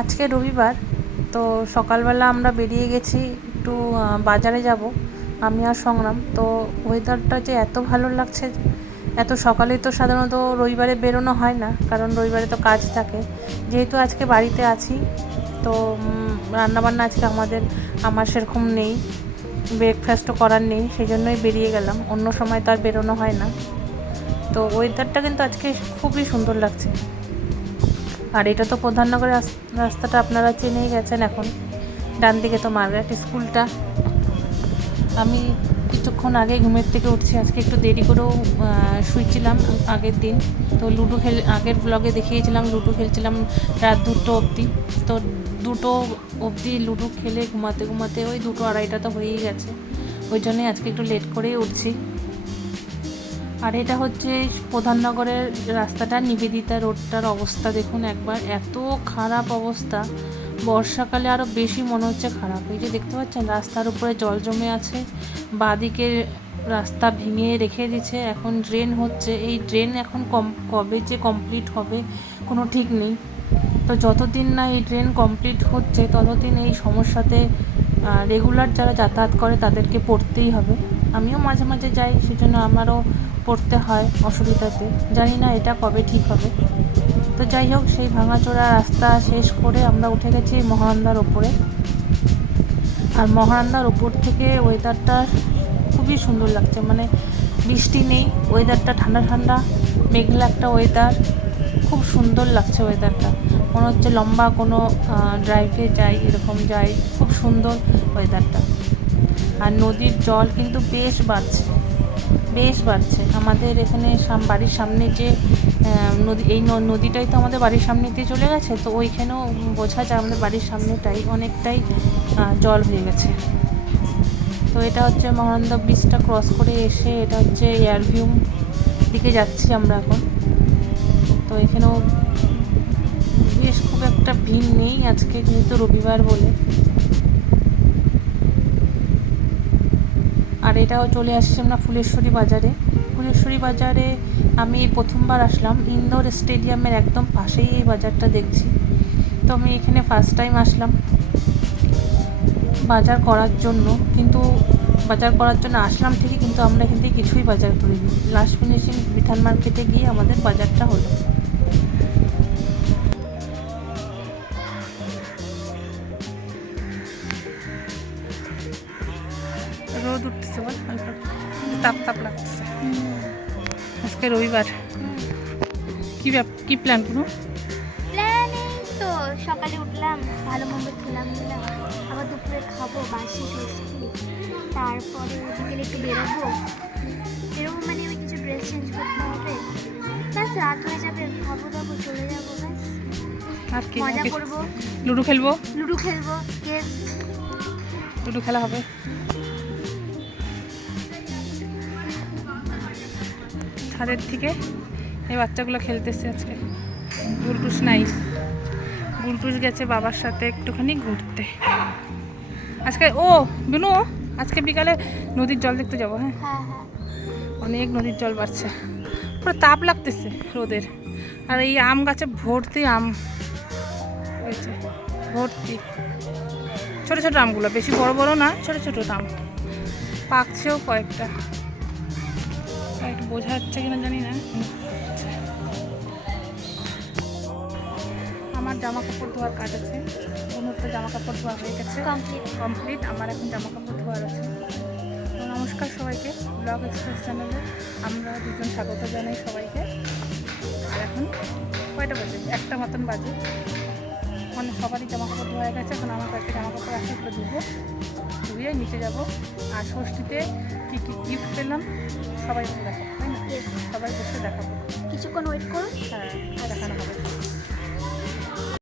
আজকে রবিবার, তো সকালবেলা আমরা বেরিয়ে গেছি একটু বাজারে যাব আমি আর সংগ্রাম। তো ওয়েদারটা যে এত ভালো লাগছে, এত সকালে তো সাধারণত রবিবারে বেরোনো হয় না, কারণ রবিবারে তো কাজ থাকে। যেহেতু আজকে বাড়িতে আছি, তো রান্নাবান্না আজকে আমার সেরকম নেই, ব্রেকফাস্টও করার নেই, সেই জন্যই বেরিয়ে গেলাম। অন্য সময় তো আর বেরোনো হয় না। তো ওয়েদারটা কিন্তু আজকে খুবই সুন্দর লাগছে। আর এটা তো প্রধাননগরের রাস্তাটা আপনারা চেনেই গেছেন। এখন ডান দিকে তো মার্গারেট স্কুলটা। আমি কিছুক্ষণ আগে ঘুমের থেকে উঠছি। আজকে একটু দেরি করেও শুয়েছিলাম আগের দিন। তো আগের ব্লগে দেখিয়েছিলাম লুডো খেলছিলাম রাত 2টো অবধি। তো 2টো অবধি লুডো খেলে ঘুমাতে ওই 2টো আড়াইটা তো হয়েই গেছে। ওই জন্যই আজকে একটু লেট করেই উঠছি। আর এটা হচ্ছে প্রধাননগরের রাস্তাটা, নিবেদিতা রোডটার অবস্থা দেখুন একবার, এত খারাপ অবস্থা। বর্ষাকালে আরও বেশি মনে হচ্ছে খারাপ। এই যে দেখতে পাচ্ছেন রাস্তার উপরে জল জমে আছে, বাঁদিকে রাস্তা ভেঙে রেখে দিচ্ছে, এখন ড্রেন হচ্ছে। এই ড্রেন এখন কবে যে কমপ্লিট হবে কোনো ঠিক নেই। তো যতদিন না এই ড্রেন কমপ্লিট হচ্ছে ততদিন এই সমস্যাতে রেগুলার যারা যাতায়াত করে তাদেরকে পড়তেই হবে। আমিও মাঝে মাঝে যাই, সেজন্য আমারও পড়তে হয় অসুবিধাতে। জানি না এটা কবে ঠিক হবে। তো যাই হোক, সেই ভাঙাচোরা রাস্তা শেষ করে আমরা উঠে গেছি মহানন্দার ওপরে। আর মহানন্দার ওপর থেকে ওয়েদারটা খুবই সুন্দর লাগছে, মানে বৃষ্টি নেই, ওয়েদারটা ঠান্ডা ঠান্ডা, মেঘলা একটা ওয়েদার, খুব সুন্দর লাগছে ওয়েদারটা। মনে হচ্ছে লম্বা কোনো ড্রাইভে যাই, এরকম যাই, খুব সুন্দর ওয়েদারটা। আর নদীর জল কিন্তু বেশ বাড়ছে আমাদের এখানে বাড়ির সামনে যে নদী, এই নদীটাই তো আমাদের বাড়ির সামনে দিয়ে চলে গেছে। তো ওইখানেও বোঝা যায় আমাদের বাড়ির সামনেটাই অনেকটাই জল হয়ে গেছে। তো এটা হচ্ছে মহানন্দা ব্রিজটা ক্রস করে এসে এটা হচ্ছে এয়ারভিউ দিকে যাচ্ছি আমরা এখন। তো এখানেও বেশ খুব একটা ভিড় নেই আজকে, যেহেতু রবিবার বলে। আর এটাও চলে আসছি আমরা ফুলেশ্বরী বাজারে। আমি এই প্রথমবার আসলাম, ইন্দোর স্টেডিয়ামের একদম পাশেই এই বাজারটা দেখছি। তো আমি এখানে ফার্স্ট টাইম আসলাম বাজার করার জন্য, আসলাম ঠিকই, কিন্তু আমরা এখান থেকে কিছুই বাজার করিনি। লাস্ট ফিনিশিং বিধান মার্কেটে গিয়ে আমাদের বাজারটা হলো। রোদ উঠতেছে, হালকা তাপ লাগতেছে। আজকে রবিবার, কি প্ল্যান? কোনো প্ল্যান এই তো, সকালে উঠলাম, ভালো মন্দ খেলাম, আবার দুপুরে খাবো বাসি টেস্টি, তারপরে বিকেলে একটু বেরোবো মানে আমি কিছু ড্রেস চেঞ্জ করতে হবে, ব্যাস রাত হয়ে যাবে, খাবো দাবো, চলে যাবো, ব্যাস। আর কি মজা করবো, লুডো খেলবো, ইয়েস, লুডো খেলা হবে। ছাদের থেকে এই বাচ্চাগুলো খেলতেছে। আজকে গুলটুস গেছে বাবার সাথে একটুখানি ঘুরতে। আজকে বিনু, আজকে বিকালে নদীর জল দেখতে যাবো। হ্যাঁ, অনেক নদীর জল বাড়ছে, পুরো তাপ লাগতেছে রোদের। আর এই আম গাছে ভর্তি আম হয়েছে, ভর্তি ছোটো ছোটো আমগুলো, বেশি বড় না, ছোটো আম পাকছেও কয়েকটা। একটু বোঝা যাচ্ছে কিনা জানি না। আমার জামা কাপড় ধোয়ার কাজ আছে, তো জামা কাপড় ধোয়া হয়ে গেছে, কমপ্লিট। আমার এখন জামা কাপড় ধোয়ার আছে। তো নমস্কার সবাইকে, ব্লগ এক্সপ্রেস চ্যানেলে আমরা দুজন স্বাগত জানাই সবাইকে। আর এখন কয়টা বাজে? 1টা মতন বাজে। মানে সবারই জামা কাপড় ধোয়া হয়ে গেছে। এখন আমার কয়েকটা জামা কাপড় আছে, এগুলো ধুয়ে নিচে যাবো। আর ষষ্ঠীতে কী গিফট পেলাম সবাই দেখাবো, তাই না? সবাই বসে দেখাবো, কিছুক্ষণ ওয়েট করুন, হ্যাঁ দেখানো হবে।